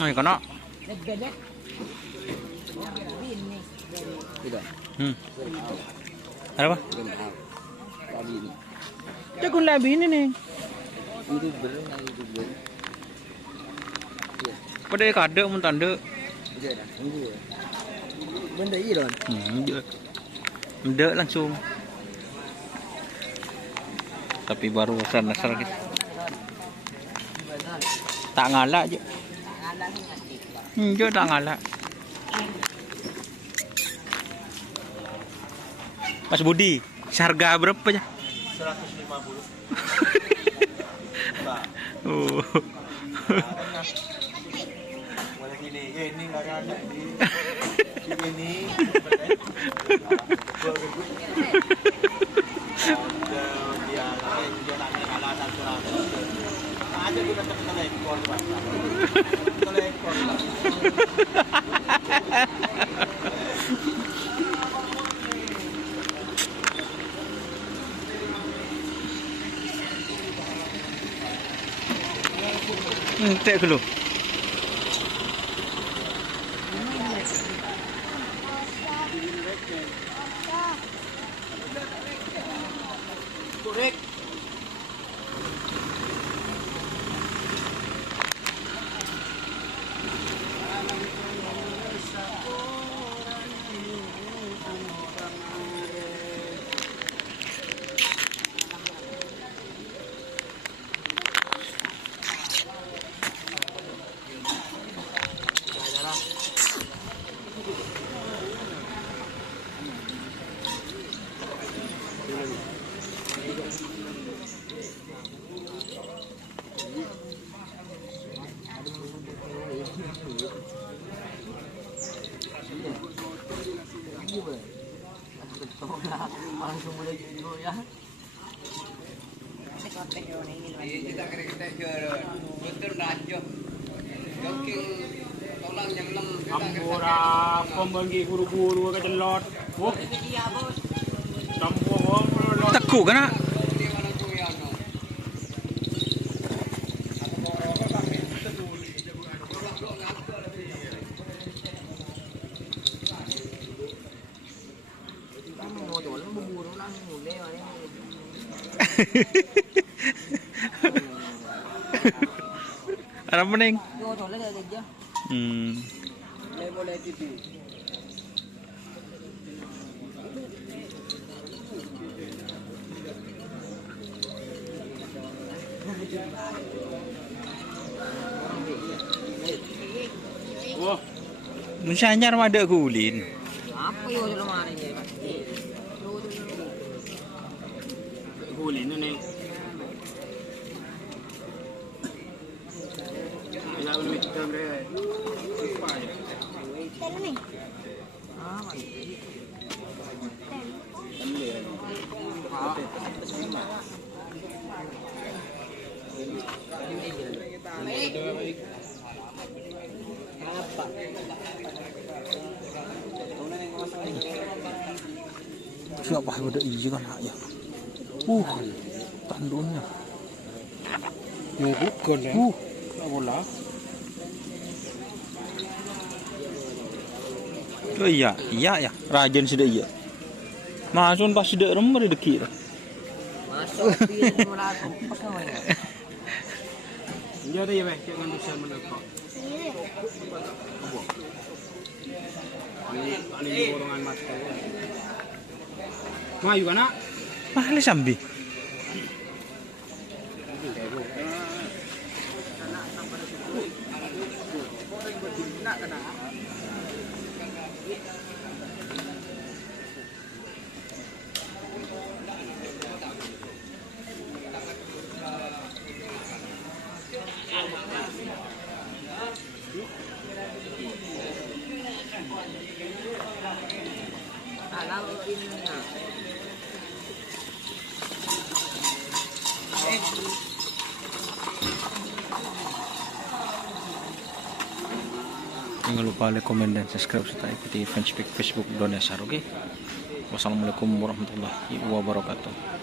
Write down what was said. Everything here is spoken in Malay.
Ay, kana. Nagdadat. Tidak. Ada apa? Tadi ini. Jagung labi ini nih. YouTuber. Pada kade mun tanda. Iya dah. Benda ini don. Mende langsung. Tapi baru nasar gitu. Tak ngalak je. Tak ngalak. Mas Budi, harga berapa ya? 150. Oh. Boleh ini nggak ada ini. Dia nanya kalah 100. Aja kita ekor, Pak. Ekor. Tak dulu. Korek. Langsung boleh dulu ya. Kita kira-kira betul raja. Joking tolong jam 6 Ampura, pembagi guru-guru ke delot. Oh. Tampung Teku kana. Ada pening. boleh TV. Wah, Nusyanyar mah ada gulin. Apa yo lemari ni? gulin ni. Bila boleh kita boleh. Siapa yang ada iya kan ya? Tanduknya. Ya bukan ya. Bola. Oh iya, iya ya. Rajen sudah iya. Masun pas sudah remar deki. Masuk dia mula pas namanya. Jadi ya, cek ngan bisa menekak. Ini borongan masker. Mayu kana? Mahal sambi. Kalau ini Jangan lupa like, komen, dan subscribe serta ikuti fanpage Facebook Donasar. Oke. Wassalamualaikum warahmatullahi wabarakatuh.